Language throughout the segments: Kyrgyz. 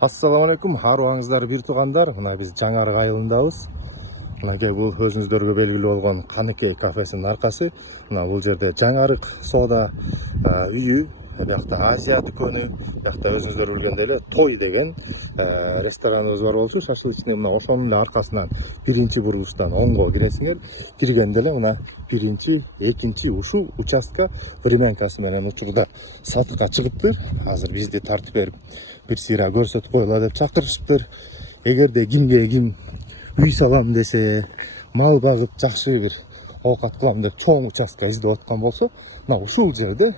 Assalamu алейкум, арыбаңыздар бир туугандар. Мына биз Жаңарык айылындабыз. Мынакей бул өзүңүздөргө белгилүү болгон Каныкей кафесинин аркасы. Мына бул жерде Жаңарык соода үйү, биякта Азия дүкөнү, биякта өзүңүздөр билгендей эле Той деген рестораныбыз бар болчу, шашлычный. Мына ошонун эле аркасынан биринчи бурулуштан оңго киресиңер. Киргенде эле мына биринчи, экинчи ушул участка времянкасы менен учурда сатыкка чыгыптыр. Азыр бизди тартып берип бир сыйра көрсөтүп койгула деп чакырышыптыр. Эгерде кимге ким үй салам десе, мал багып жакшы бир оокат кылам деп чоң участка издеп аткан болсо, мына ушул жерде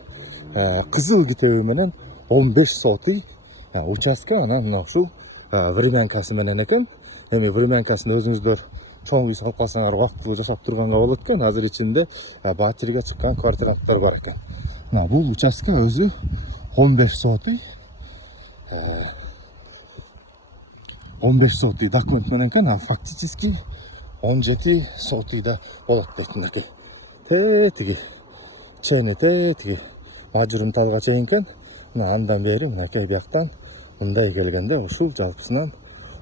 кызыл китеби менен 15 сотый участка анан мына ушул времянкасы менен экен. Эми времянкасын өзүңүздөр чоң үй салып калсаңар убактылуу жашап турганга болот экен. Азыр ичинде бачырга чыккан квартиранттар бар экен. Мына бул участка өзү 15 сотый 15 сотый документ менен экен, а фактически 17 сотыйда болот дейт. Мынакей тетиги чейини тетиги мажурун талга чейин экен. Мына андан бери мынакей бияктан мындай келгенде ушул жалпысынан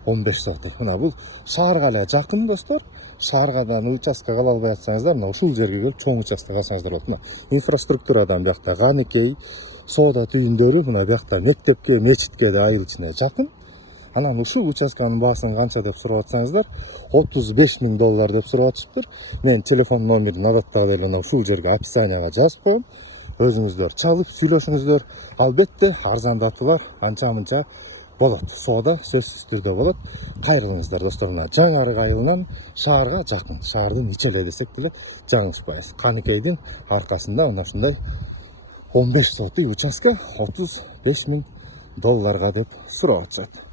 15 сотый. Мына бул шаарга эле жакын достор. Шааргадан участка кала албай атсаңыздар, мына ушул жерге келип чоң участка алсаңыздар болот. Мына инфраструктурадан биякта Каныкей соода түйүндөрү, мына биякта мектепке, мечитке да айыл ичине жакын. Анан ушул участканын баасын канча деп сурап атсаңыздар, $35,000 деп сурап атышыптыр. Мен телефон номерин адаттагы эле мына ушул жерге описанияга жазып коем. Өзүңүздөр чалып сүйлөшүңүздөр. Албетте арзандатуулар анча-мынча болот. Соода сөзсүз түрдө болот. Кайрылыңыздар достор. Мына Жаңарык айылынан шаарга жакын. Шаардын ичи эле десек деле жаңылышпайбыз. Каныкейдин аркасында мына ушундай 15 сотый участка $35,000 деп сурап атышат.